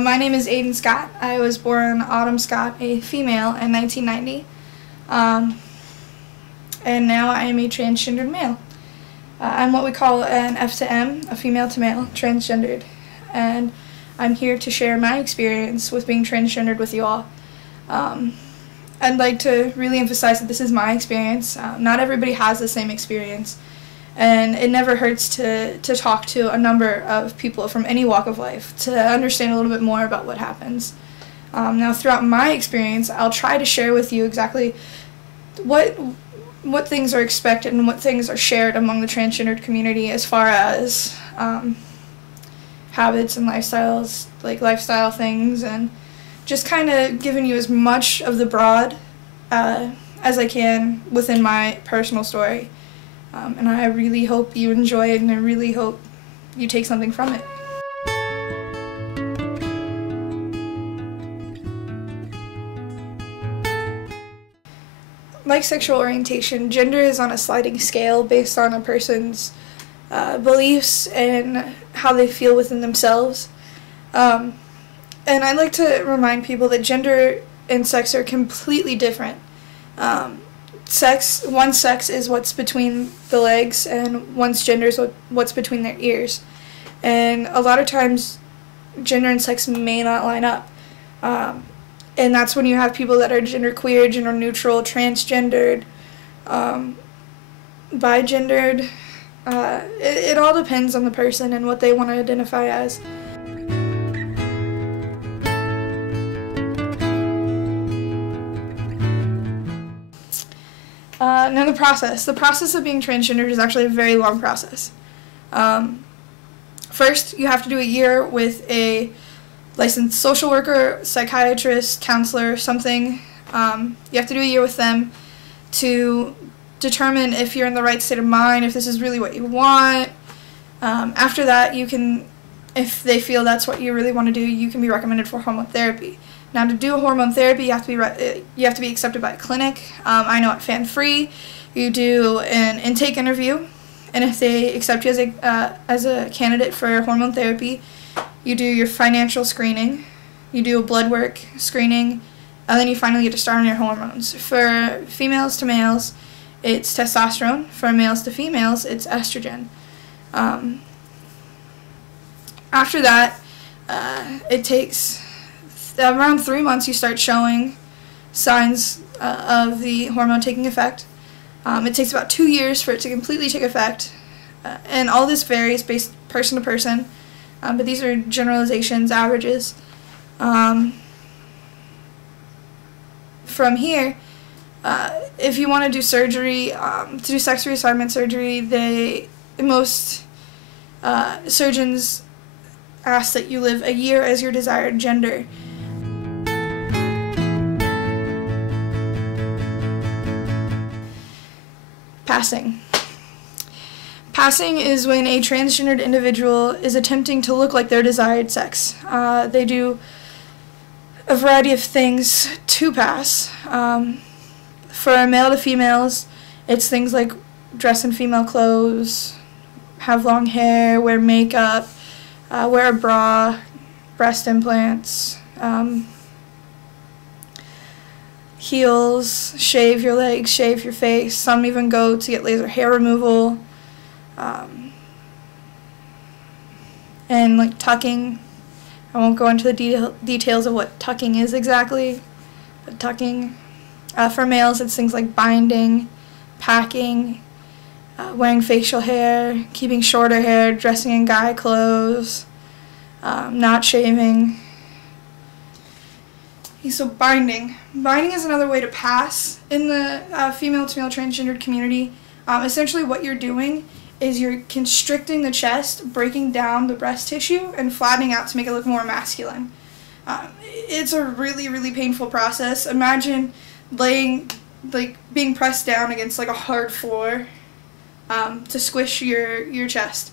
My name is Aiden Scott. I was born Autumn Scott, a female, in 1990. And now I am a transgendered male. I'm what we call an F to M, a female to male, transgendered. And I'm here to share my experience with being transgendered with you all. I'd like to really emphasize that this is my experience. Not everybody has the same experience. And it never hurts to talk to a number of people from any walk of life to understand a little bit more about what happens. Now, throughout my experience, I'll try to share with you exactly what things are expected and what things are shared among the transgendered community as far as habits and lifestyles, like lifestyle things, and just kind of giving you as much of the broad as I can within my personal story. And I really hope you enjoy it, and I really hope you take something from it. Like sexual orientation, gender is on a sliding scale based on a person's beliefs and how they feel within themselves. And I'd like to remind people that gender and sex are completely different. One sex is what's between the legs, and one's gender is what's between their ears. And a lot of times, gender and sex may not line up. And that's when you have people that are genderqueer, gender neutral, transgendered, bigendered. It all depends on the person and what they want to identify as. Now the process of being transgendered is actually a very long process. First, you have to do a year with a licensed social worker, psychiatrist, counselor, something. You have to do a year with them to determine if you're in the right state of mind, if this is really what you want. After that, you can, if they feel that's what you really want to do, you can be recommended for hormone therapy. Now, to do a hormone therapy, you have to be accepted by a clinic. I know at Fan Free, you do an intake interview, and if they accept you as a candidate for hormone therapy, you do your financial screening, you do a blood work screening, and then you finally get to start on your hormones. For females to males, it's testosterone. For males to females, it's estrogen. After that, it takes around 3 months you start showing signs of the hormone taking effect. It takes about 2 years for it to completely take effect, and all this varies based person to person, but these are generalizations, averages. From here, if you want to do surgery, to do sex reassignment surgery, most surgeons ask that you live a year as your desired gender. Passing is when a transgendered individual is attempting to look like their desired sex. They do a variety of things to pass. For male to females, it's things like dress in female clothes, have long hair, wear makeup, wear a bra, breast implants, heels, shave your legs, shave your face. Some even go to get laser hair removal, and like tucking. I won't go into the details of what tucking is exactly, but tucking. For males, it's things like binding, packing, wearing facial hair, keeping shorter hair, dressing in guy clothes, not shaving. So binding. Binding is another way to pass in the female to male transgendered community. Essentially what you're doing is you're constricting the chest, breaking down the breast tissue, and flattening out to make it look more masculine. It's a really, really painful process. Imagine being pressed down against like a hard floor to squish your chest.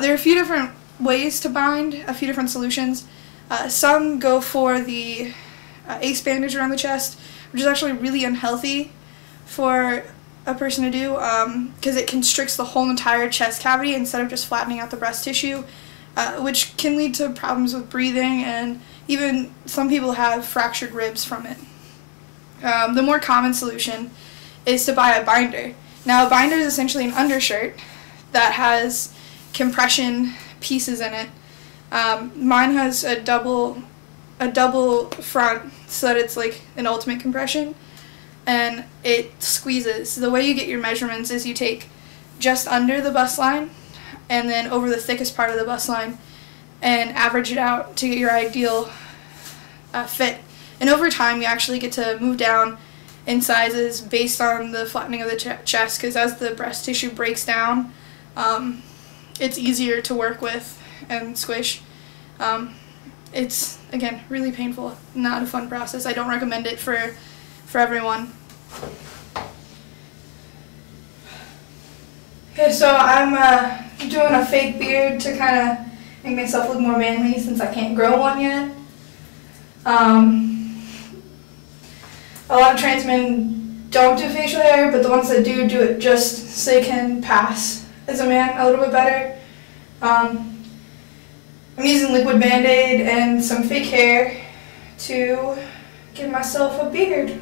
There are a few different ways to bind, a few different solutions. Some go for the ace bandage around the chest, which is actually really unhealthy for a person to do because it constricts the whole entire chest cavity instead of just flattening out the breast tissue. which can lead to problems with breathing, and even some people have fractured ribs from it. The more common solution is to buy a binder. Now, a binder is essentially an undershirt that has compression pieces in it. Mine has a double front, so that it's like an ultimate compression, and it squeezes. The way you get your measurements is you take just under the bust line and then over the thickest part of the bust line and average it out to get your ideal fit. And over time you actually get to move down in sizes based on the flattening of the chest, because as the breast tissue breaks down, it's easier to work with and squish. It's, again, really painful, not a fun process. I don't recommend it for everyone. Okay, so I'm doing a fake beard to kind of make myself look more manly since I can't grow one yet. A lot of trans men don't do facial hair, but the ones that do it just so they can pass as a man a little bit better. I'm using liquid Band-Aid and some fake hair to give myself a beard.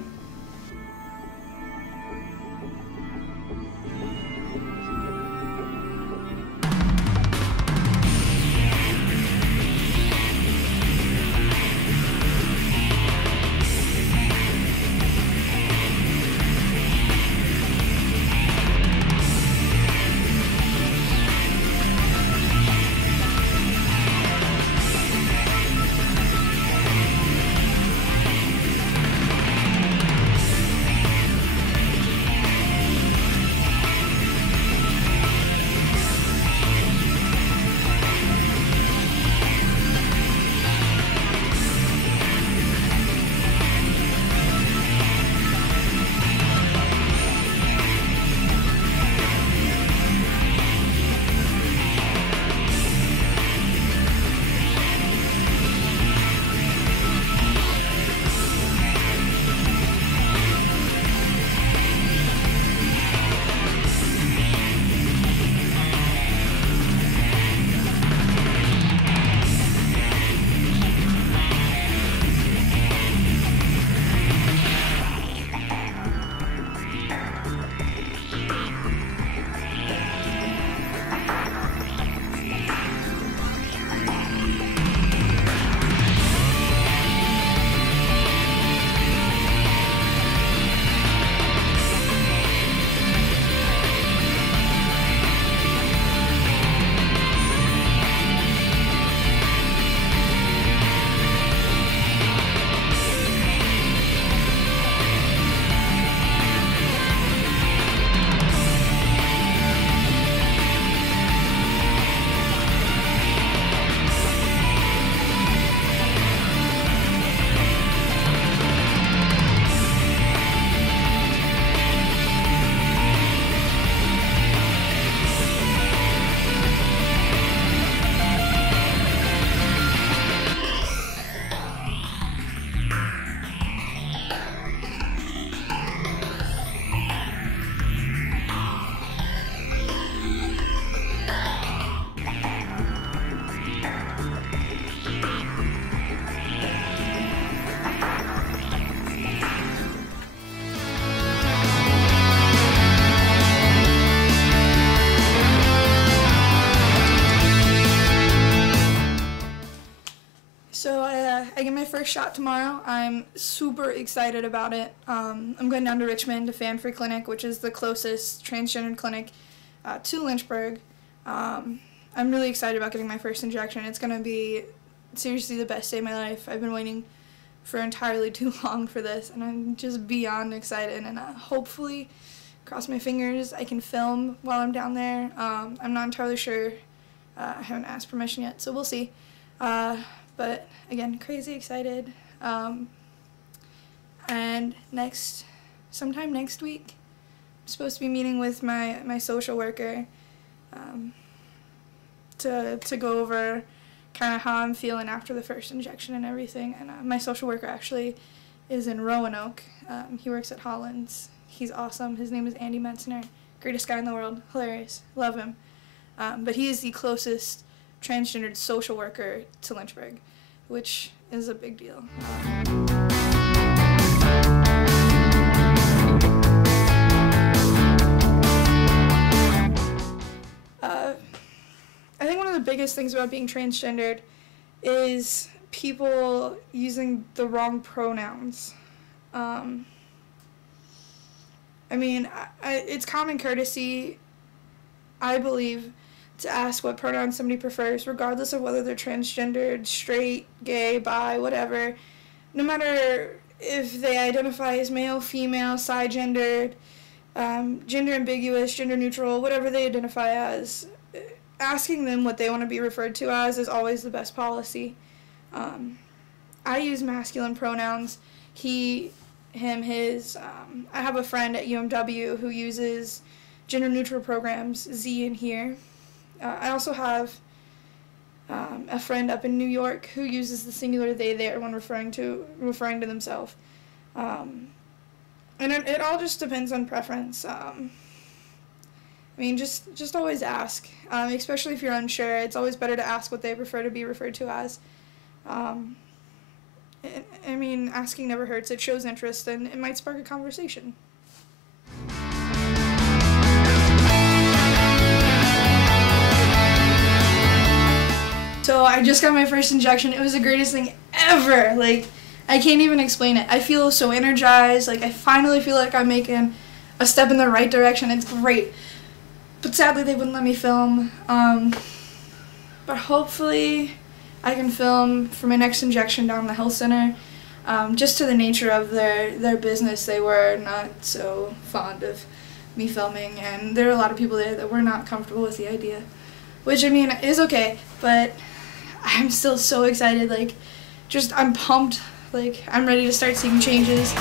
I get my first shot tomorrow. I'm super excited about it. I'm going down to Richmond to Fan Free Clinic, which is the closest transgendered clinic to Lynchburg. I'm really excited about getting my first injection. It's going to be seriously the best day of my life. I've been waiting for entirely too long for this, and I'm just beyond excited. And hopefully, cross my fingers, I can film while I'm down there. I'm not entirely sure. I haven't asked permission yet, so we'll see. But again, crazy excited. And sometime next week, I'm supposed to be meeting with my social worker to go over kind of how I'm feeling after the first injection and everything. And my social worker actually is in Roanoke. He works at Hollins. He's awesome. His name is Andy Metzner. Greatest guy in the world. Hilarious. Love him. But he is the closest transgendered social worker to Lynchburg, which is a big deal. I think one of the biggest things about being transgendered is people using the wrong pronouns. I mean, it's common courtesy, I believe, to ask what pronouns somebody prefers, regardless of whether they're transgendered, straight, gay, bi, whatever. No matter if they identify as male, female, cisgendered, gender ambiguous, gender neutral, whatever they identify as, asking them what they want to be referred to as is always the best policy. I use masculine pronouns, he, him, his. I have a friend at UMW who uses gender neutral programs, Z and here. I also have a friend up in New York who uses the singular they, their when referring to themselves. And it all just depends on preference. I mean, just always ask, especially if you're unsure. It's always better to ask what they prefer to be referred to as. I mean, asking never hurts. It shows interest, and it might spark a conversation. So I just got my first injection. It was the greatest thing ever. Like, I can't even explain it. I feel so energized. Like, I finally feel like I'm making a step in the right direction. It's great. But sadly, they wouldn't let me film. But hopefully I can film for my next injection down in the health center. Just to the nature of their business, they were not so fond of me filming, and there are a lot of people there that were not comfortable with the idea, which, I mean, is okay, but I'm still so excited. Like, I'm pumped. Like, I'm ready to start seeing changes.